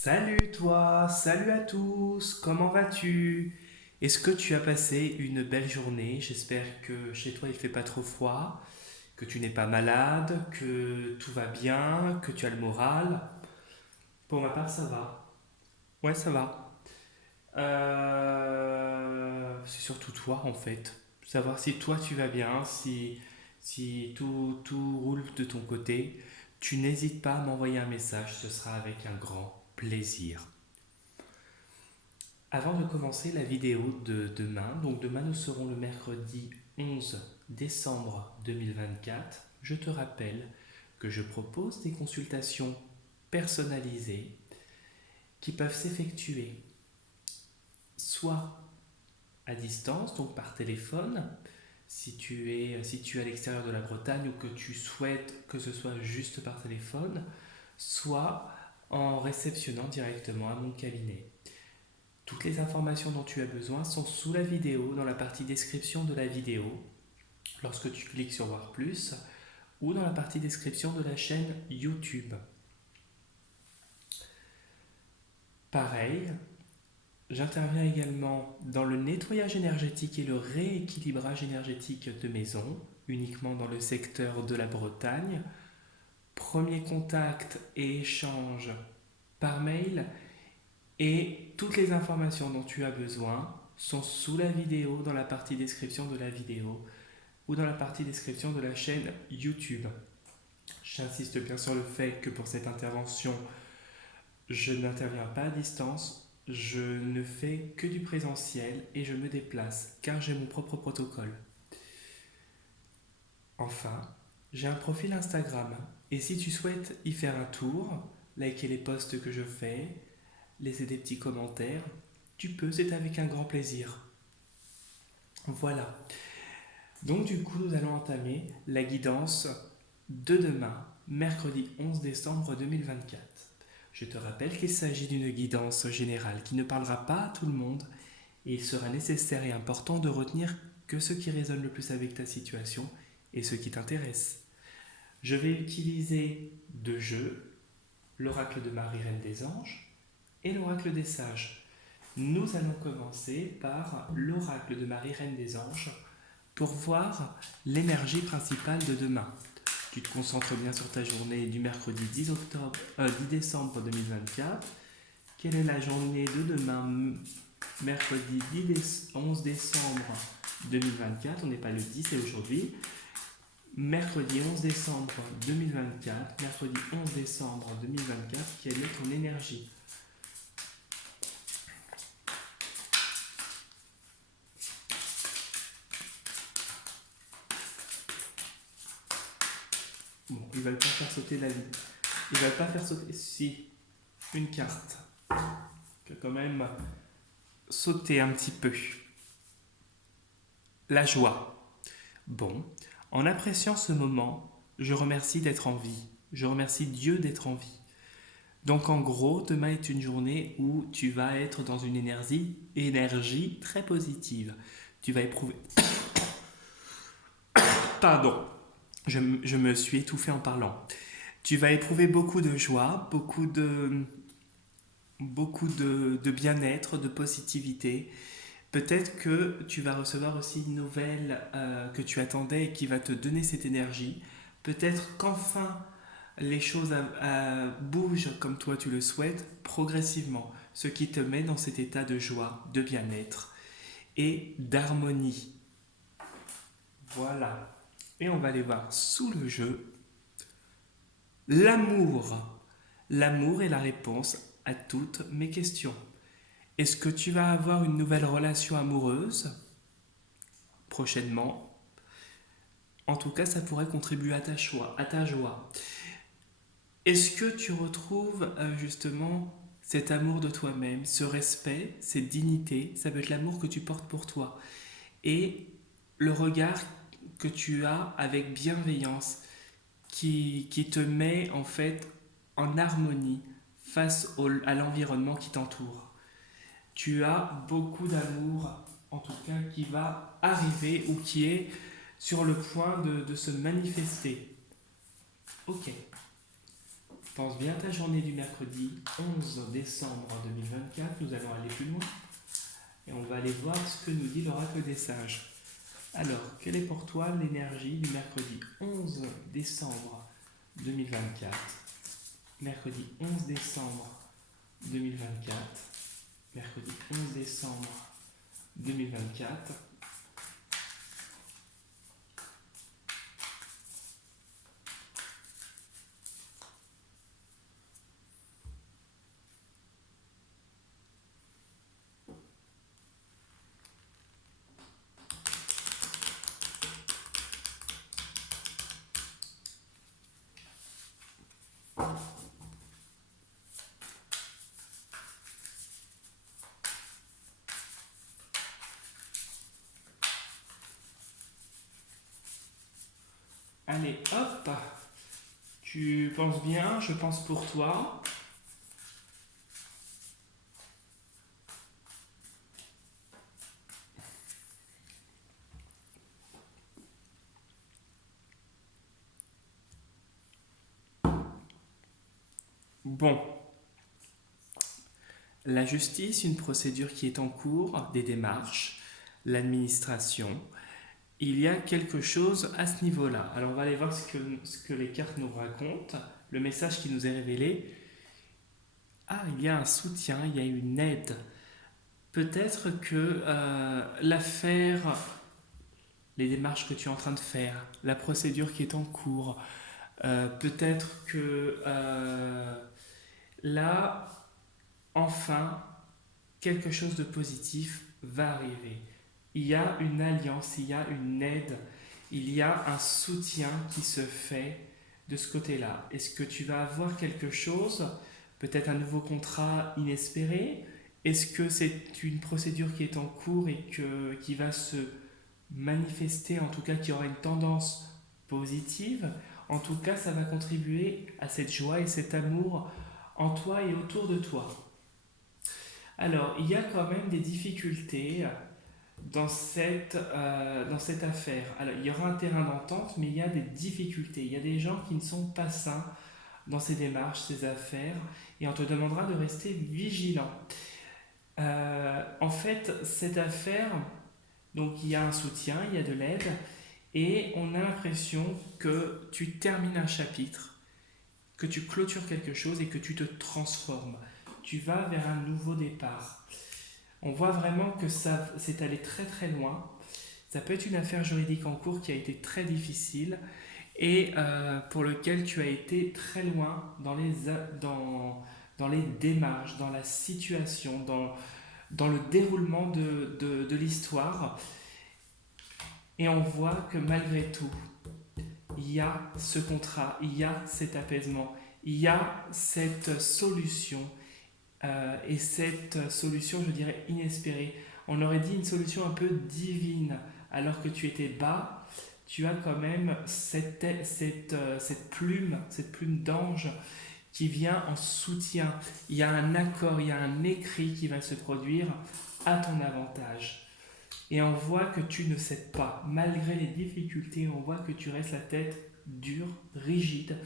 Salut toi, salut à tous, comment vas-tu? Est-ce que tu as passé une belle journée? J'espère que chez toi il fait pas trop froid, que tu n'es pas malade, que tout va bien, que tu as le moral. Pour ma part, ça va. Ouais, ça va. C'est surtout toi en fait. Savoir si toi tu vas bien, si tout roule de ton côté. Tu n'hésites pas à m'envoyer un message, ce sera avec un grand plaisir. Avant de commencer la vidéo de demain, donc demain nous serons le mercredi 11 décembre 2024, je te rappelle que je propose des consultations personnalisées qui peuvent s'effectuer soit à distance, donc par téléphone, si tu es à l'extérieur de la Bretagne ou que tu souhaites que ce soit juste par téléphone, soit en réceptionnant directement à mon cabinet. Toutes les informations dont tu as besoin sont sous la vidéo, dans la partie description de la vidéo, lorsque tu cliques sur Voir plus, ou dans la partie description de la chaîne YouTube. Pareil, j'interviens également dans le nettoyage énergétique et le rééquilibrage énergétique de maison, uniquement dans le secteur de la Bretagne. Premier contact et échange par mail, et toutes les informations dont tu as besoin sont sous la vidéo, dans la partie description de la vidéo ou dans la partie description de la chaîne YouTube. J'insiste bien sur le fait que pour cette intervention, je n'interviens pas à distance, je ne fais que du présentiel et je me déplace car j'ai mon propre protocole. Enfin, j'ai un profil Instagram et si tu souhaites y faire un tour, liker les posts que je fais, laisser des petits commentaires, tu peux, c'est avec un grand plaisir. Voilà. Donc du coup, nous allons entamer la guidance de demain, mercredi 11 décembre 2024. Je te rappelle qu'il s'agit d'une guidance générale qui ne parlera pas à tout le monde et il sera nécessaire et important de retenir que ce qui résonne le plus avec ta situation et ce qui t'intéresse. Je vais utiliser deux jeux, l'oracle de Marie Reine des Anges et l'oracle des Sages. Nous allons commencer par l'oracle de Marie Reine des Anges pour voir l'énergie principale de demain. Tu te concentres bien sur ta journée du mercredi 10 décembre 2024. Quelle est la journée de demain, mercredi 11 décembre 2024? On n'est pas le 10, c'est aujourd'hui. Mercredi 11 décembre 2024, mercredi 11 décembre 2024, quelle est ton énergie? Bon, ils veulent pas faire sauter la vie. Ils veulent pas faire sauter. Si, une carte qui a quand même sauté un petit peu. La joie. Bon, en appréciant ce moment, je remercie d'être en vie. Je remercie Dieu d'être en vie. Donc en gros, demain est une journée où tu vas être dans une énergie très positive. Tu vas éprouver... Pardon, je me suis étouffé en parlant. Tu vas éprouver beaucoup de joie, beaucoup de bien-être, de positivité. Peut-être que tu vas recevoir aussi une nouvelle que tu attendais et qui va te donner cette énergie. Peut-être qu'enfin les choses bougent comme toi tu le souhaites progressivement, ce qui te met dans cet état de joie, de bien-être et d'harmonie. Voilà. Et on va aller voir sous le jeu l'amour. L'amour est la réponse à toutes mes questions. Est-ce que tu vas avoir une nouvelle relation amoureuse prochainement? En tout cas, ça pourrait contribuer à ta joie. Est-ce que tu retrouves justement cet amour de toi-même, ce respect, cette dignité? Ça peut être l'amour que tu portes pour toi. Et le regard que tu as avec bienveillance qui te met en fait en harmonie à l'environnement qui t'entoure. Tu as beaucoup d'amour, en tout cas, qui va arriver ou qui est sur le point de se manifester. Ok. Pense bien à ta journée du mercredi 11 décembre 2024. Nous allons aller plus loin et on va aller voir ce que nous dit l'oracle des sages. Alors, quelle est pour toi l'énergie du mercredi 11 décembre 2024? Mercredi 11 décembre 2024. Mercredi 11 décembre 2024. Allez, hop, tu penses bien, je pense pour toi. Bon, la justice, une procédure qui est en cours, des démarches, l'administration. Il y a quelque chose à ce niveau-là. Alors on va aller voir ce que les cartes nous racontent, le message qui nous est révélé. Ah, il y a un soutien, il y a une aide. Peut-être que l'affaire, les démarches que tu es en train de faire, la procédure qui est en cours, peut-être que là, enfin, quelque chose de positif va arriver. Il y a une alliance, il y a une aide, il y a un soutien qui se fait de ce côté-là. Est-ce que tu vas avoir quelque chose, peut-être un nouveau contrat inespéré? Est-ce que c'est une procédure qui est en cours et qui va se manifester, en tout cas qui aura une tendance positive? En tout cas, ça va contribuer à cette joie et cet amour en toi et autour de toi. Alors, il y a quand même des difficultés dans cette affaire. Alors, il y aura un terrain d'entente, mais il y a des difficultés. Il y a des gens qui ne sont pas sains dans ces démarches, ces affaires, et on te demandera de rester vigilant. En fait, cette affaire, donc il y a un soutien, il y a de l'aide, et on a l'impression que tu termines un chapitre, que tu clôtures quelque chose et que tu te transformes. Tu vas vers un nouveau départ. On voit vraiment que ça s'est allé très très loin. Ça peut être une affaire juridique en cours qui a été très difficile et pour lequel tu as été très loin dans les démarches, dans la situation, dans le déroulement de l'histoire. Et on voit que malgré tout, il y a ce contrat, il y a cet apaisement, il y a cette solution. Et cette solution, je dirais, inespérée, on aurait dit une solution un peu divine, alors que tu étais bas, tu as quand même cette plume d'ange qui vient en soutien. Il y a un accord, il y a un écrit qui va se produire à ton avantage. Et on voit que tu ne cèdes pas. Malgré les difficultés, on voit que tu restes la tête dure, rigide,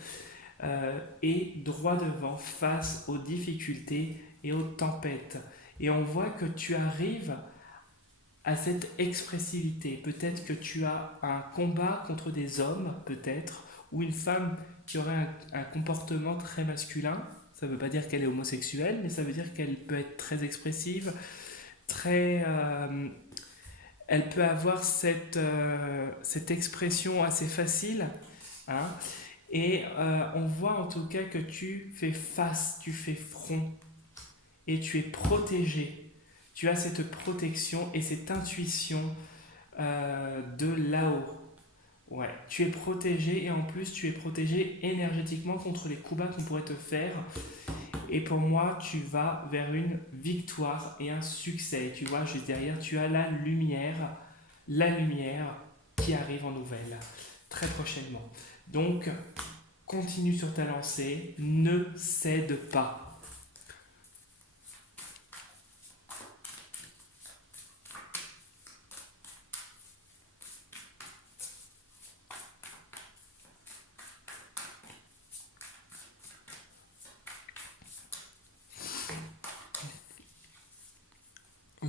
et droit devant face aux difficultés et aux tempêtes. Et on voit que tu arrives à cette expressivité. Peut-être que tu as un combat contre des hommes, peut-être, ou une femme qui aurait un comportement très masculin. Ça ne veut pas dire qu'elle est homosexuelle, mais ça veut dire qu'elle peut être très expressive, très... elle peut avoir cette expression assez facile, hein, et on voit en tout cas que tu fais face, tu fais front et tu es protégé. Tu as cette protection et cette intuition de là-haut. Ouais, tu es protégé et en plus tu es protégé énergétiquement contre les coups bas qu'on pourrait te faire. Et pour moi, tu vas vers une victoire et un succès. Et tu vois, juste derrière, tu as la lumière qui arrive en nouvelle très prochainement. Donc, continue sur ta lancée, ne cède pas.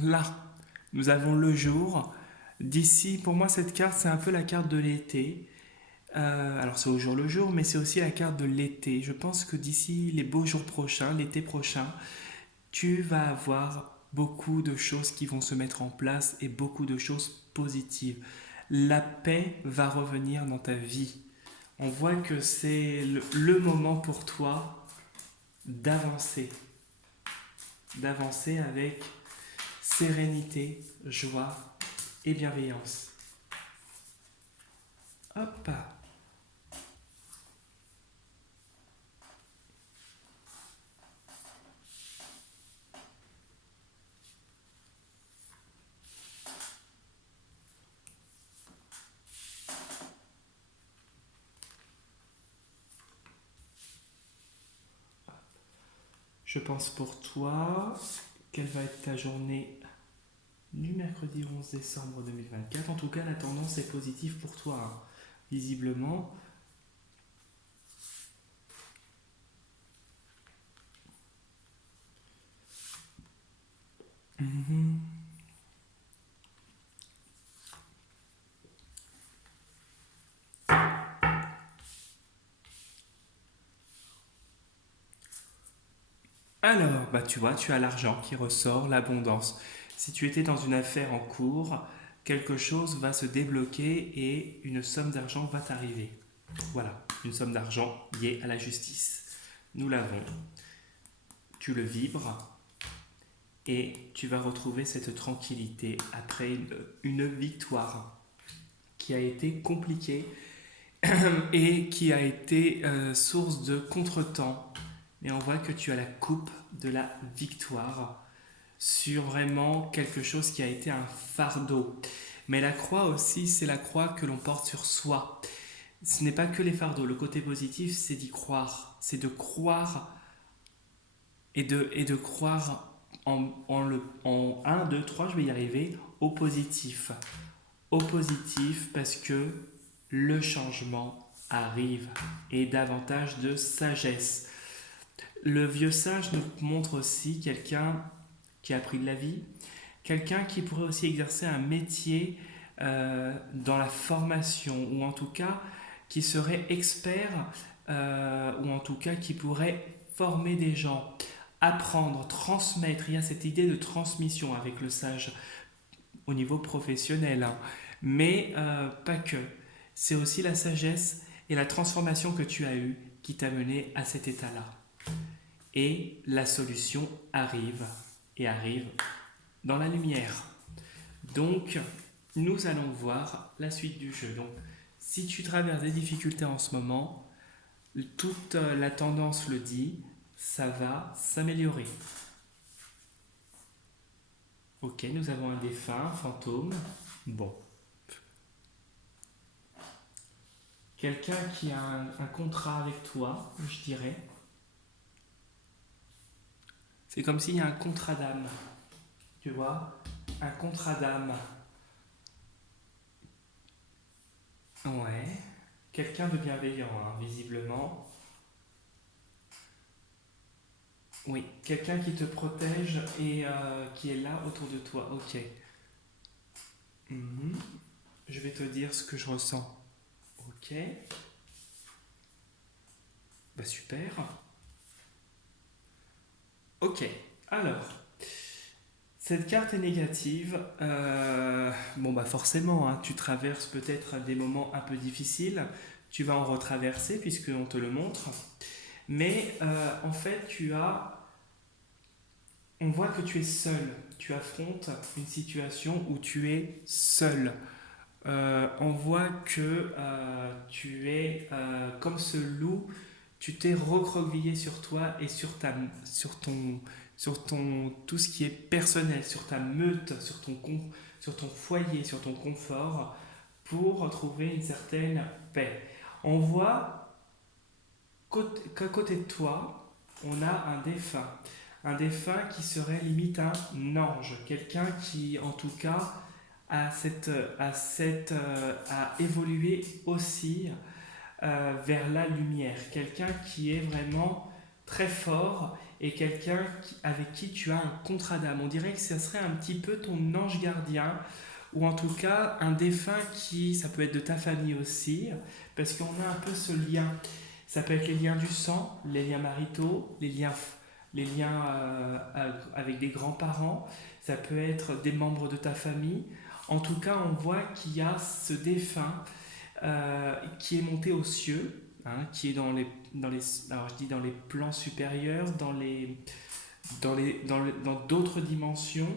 Là, nous avons le jour. D'ici, pour moi, cette carte, c'est un peu la carte de l'été. Alors, c'est au jour le jour, mais c'est aussi la carte de l'été. Je pense que d'ici les beaux jours prochains, l'été prochain, tu vas avoir beaucoup de choses qui vont se mettre en place et beaucoup de choses positives. La paix va revenir dans ta vie. On voit que c'est le moment pour toi d'avancer, d'avancer avec sérénité, joie et bienveillance. Hop. Je pense pour toi, quelle va être ta journée du mercredi 11 décembre 2024. En tout cas, la tendance est positive pour toi, hein. Visiblement. Mhm. Alors, bah tu vois, tu as l'argent qui ressort, l'abondance. Si tu étais dans une affaire en cours, quelque chose va se débloquer et une somme d'argent va t'arriver. Voilà, une somme d'argent liée à la justice. Nous l'avons. Tu le vibres et tu vas retrouver cette tranquillité après une victoire qui a été compliquée et qui a été source de contretemps. Mais on voit que tu as la coupe de la victoire sur vraiment quelque chose qui a été un fardeau. Mais la croix aussi, c'est la croix que l'on porte sur soi. Ce n'est pas que les fardeaux. Le côté positif, c'est d'y croire. C'est de croire et de croire en 1, 2, 3, je vais y arriver, au positif. Au positif parce que le changement arrive et davantage de sagesse. Le vieux sage nous montre aussi quelqu'un qui a appris de la vie, quelqu'un qui pourrait aussi exercer un métier dans la formation, ou en tout cas qui serait expert, ou en tout cas qui pourrait former des gens, apprendre, transmettre. Il y a cette idée de transmission avec le sage au niveau professionnel, hein. Mais pas que. C'est aussi la sagesse et la transformation que tu as eue qui t'a mené à cet état-là. Et la solution arrive, et arrive dans la lumière. Donc, nous allons voir la suite du jeu. Donc, si tu traverses des difficultés en ce moment, toute la tendance le dit, ça va s'améliorer. Ok, nous avons un défunt, fantôme. Bon. Quelqu'un qui a un contrat avec toi, je dirais. C'est comme s'il y a un contrat d'âme. Tu vois? Un contrat d'âme. Ouais. Quelqu'un de bienveillant, hein, visiblement. Oui, quelqu'un qui te protège et qui est là autour de toi. Ok. Mhm. Je vais te dire ce que je ressens. Ok. Bah super. Ok. Alors, cette carte est négative. Bon bah forcément, hein, tu traverses peut-être des moments un peu difficiles. Tu vas en retraverser puisqu'on te le montre. Mais en fait, on voit que tu es seul. Tu affrontes une situation où tu es seul. On voit que tu es comme ce loup, tu t'es recroquevillé sur toi et sur ton tout ce qui est personnel, sur ta meute, sur ton foyer, sur ton confort, pour retrouver une certaine paix. On voit qu'à côté de toi, on a un défunt qui serait limite un ange, quelqu'un qui, en tout cas, a évolué aussi vers la lumière. Quelqu'un qui est vraiment très fort et quelqu'un avec qui tu as un contrat d'âme. On dirait que ce serait un petit peu ton ange gardien, ou en tout cas un défunt qui, ça peut être de ta famille aussi, parce qu'on a un peu ce lien. Ça peut être les liens du sang, les liens maritaux, les liens avec des grands-parents, ça peut être des membres de ta famille. En tout cas, on voit qu'il y a ce défunt qui est monté aux cieux, hein, qui est alors je dis dans les plans supérieurs, dans d'autres dimensions,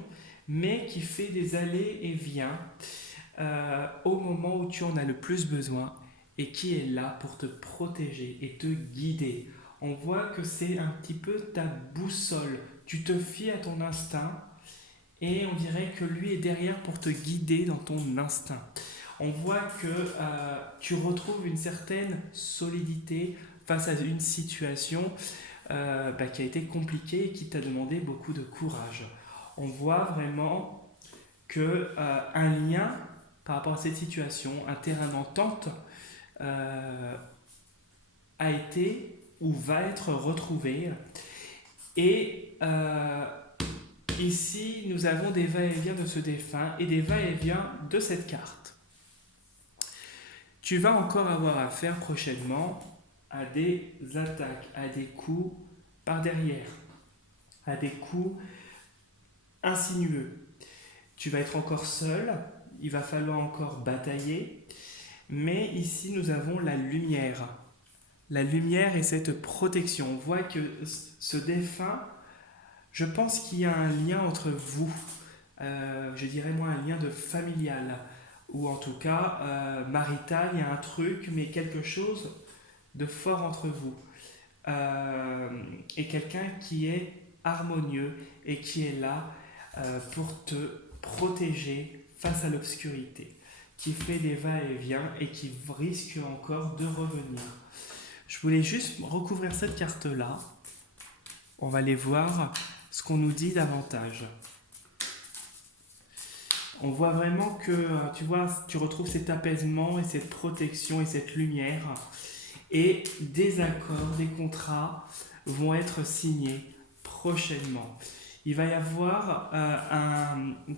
mais qui fait des allées et vient au moment où tu en as le plus besoin et qui est là pour te protéger et te guider. On voit que c'est un petit peu ta boussole. Tu te fies à ton instinct et on dirait que lui est derrière pour te guider dans ton instinct. On voit que tu retrouves une certaine solidité face à une situation qui a été compliquée et qui t'a demandé beaucoup de courage. On voit vraiment que un lien par rapport à cette situation, un terrain d'entente euh, a été ou va être retrouvé. Et ici, nous avons des va-et-vient de ce défunt et des va-et-vient de cette carte. Tu vas encore avoir affaire prochainement à des attaques, à des coups par derrière, à des coups insinueux. Tu vas être encore seul, il va falloir encore batailler, mais ici nous avons la lumière. La lumière et cette protection. On voit que ce défunt, je pense qu'il y a un lien entre vous, je dirais moi un lien de familial, ou en tout cas marital, il y a un truc, mais quelque chose de fort entre vous. Et quelqu'un qui est harmonieux et qui est là pour te protéger face à l'obscurité, qui fait des va-et-vient et qui risque encore de revenir. Je voulais juste recouvrir cette carte-là. On va aller voir ce qu'on nous dit davantage. On voit vraiment que, tu vois, tu retrouves cet apaisement et cette protection et cette lumière. Et des accords, des contrats vont être signés prochainement. Il va y avoir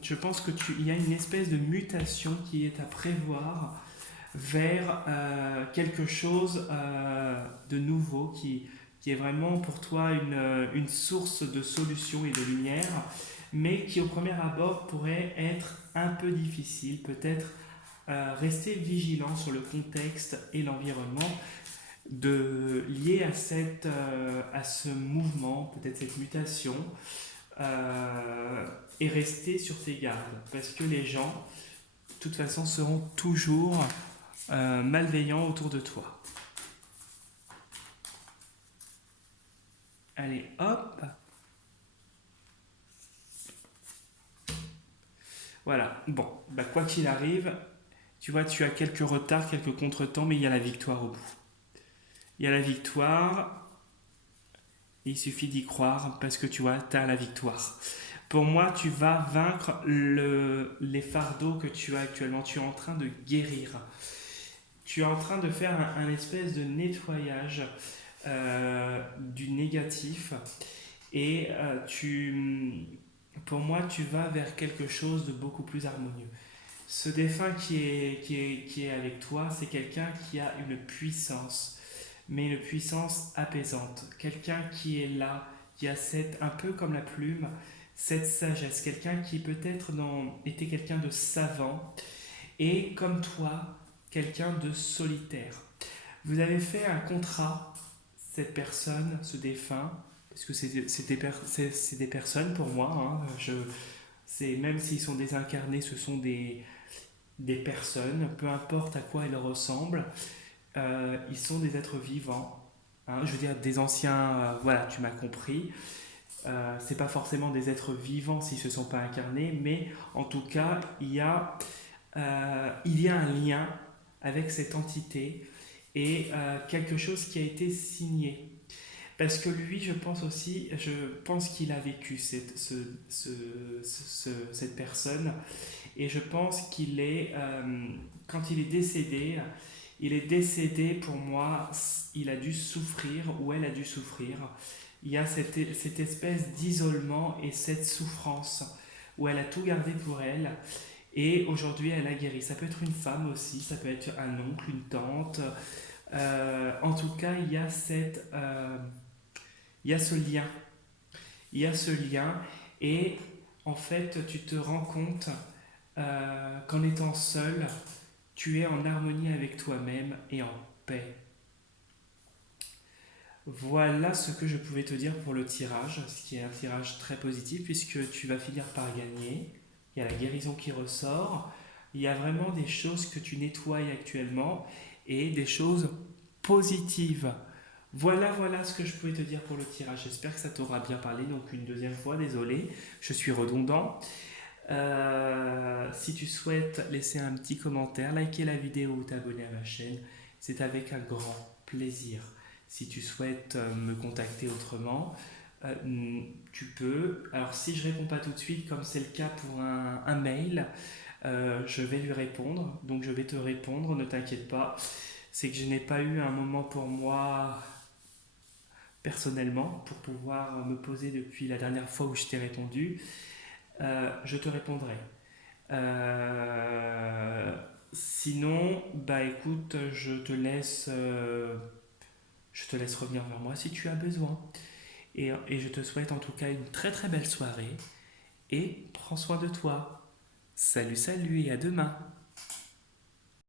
je pense il y a une espèce de mutation qui est à prévoir vers quelque chose de nouveau qui est vraiment pour toi une source de solution et de lumière, mais qui au premier abord pourrait être un peu difficile, peut-être rester vigilant sur le contexte et l'environnement lié à ce mouvement, peut-être cette mutation, et rester sur tes gardes, parce que les gens, de toute façon, seront toujours malveillants autour de toi. Allez, hop. Voilà, bon, quoi qu'il arrive, tu vois, tu as quelques retards, quelques contretemps, mais il y a la victoire au bout. Il y a la victoire, il suffit d'y croire, parce que tu vois, tu as la victoire. Pour moi, tu vas vaincre les fardeaux que tu as actuellement. Tu es en train de guérir. Tu es en train de faire un espèce de nettoyage du négatif. Et pour moi, tu vas vers quelque chose de beaucoup plus harmonieux. Ce défunt qui est avec toi, c'est quelqu'un qui a une puissance, mais une puissance apaisante. Quelqu'un qui est là, qui a un peu comme la plume, cette sagesse. Quelqu'un qui peut-être était quelqu'un de savant et comme toi, quelqu'un de solitaire. Vous avez fait un contrat, cette personne, ce défunt, parce que c'est des personnes pour moi, hein, même s'ils sont désincarnés, ce sont des personnes, peu importe à quoi elles ressemblent, ils sont des êtres vivants, hein, je veux dire des anciens, voilà, tu m'as compris. C'est pas forcément des êtres vivants s'ils ne se sont pas incarnés, mais en tout cas, il y a un lien avec cette entité et quelque chose qui a été signé. Parce que lui, je pense qu'il a vécu cette personne, et je pense quand il est décédé pour moi, il a dû souffrir, ou elle a dû souffrir, il y a cette espèce d'isolement et cette souffrance où elle a tout gardé pour elle et aujourd'hui elle a guéri. Ça peut être une femme aussi, ça peut être un oncle, une tante. En tout cas, il y a ce lien. Il y a ce lien et en fait tu te rends compte qu'en étant seul, tu es en harmonie avec toi-même et en paix. Voilà ce que je pouvais te dire pour le tirage, ce qui est un tirage très positif puisque tu vas finir par gagner. Il y a la guérison qui ressort. Il y a vraiment des choses que tu nettoies actuellement et des choses positives. Voilà ce que je pouvais te dire pour le tirage. J'espère que ça t'aura bien parlé. Donc une deuxième fois, désolé, je suis redondant. Si tu souhaites laisser un petit commentaire, liker la vidéo ou t'abonner à ma chaîne, c'est avec un grand plaisir. Si tu souhaites me contacter autrement, tu peux. Alors si je réponds pas tout de suite, comme c'est le cas pour un mail, je vais lui répondre. Donc je vais te répondre, ne t'inquiète pas. C'est que je n'ai pas eu un moment pour moi personnellement pour pouvoir me poser depuis la dernière fois où je t'ai répondu. Je te répondrai. Euh, Sinon, bah écoute, je te laisse revenir vers moi si tu as besoin. Et je te souhaite en tout cas une très très belle soirée et prends soin de toi. Salut et à demain.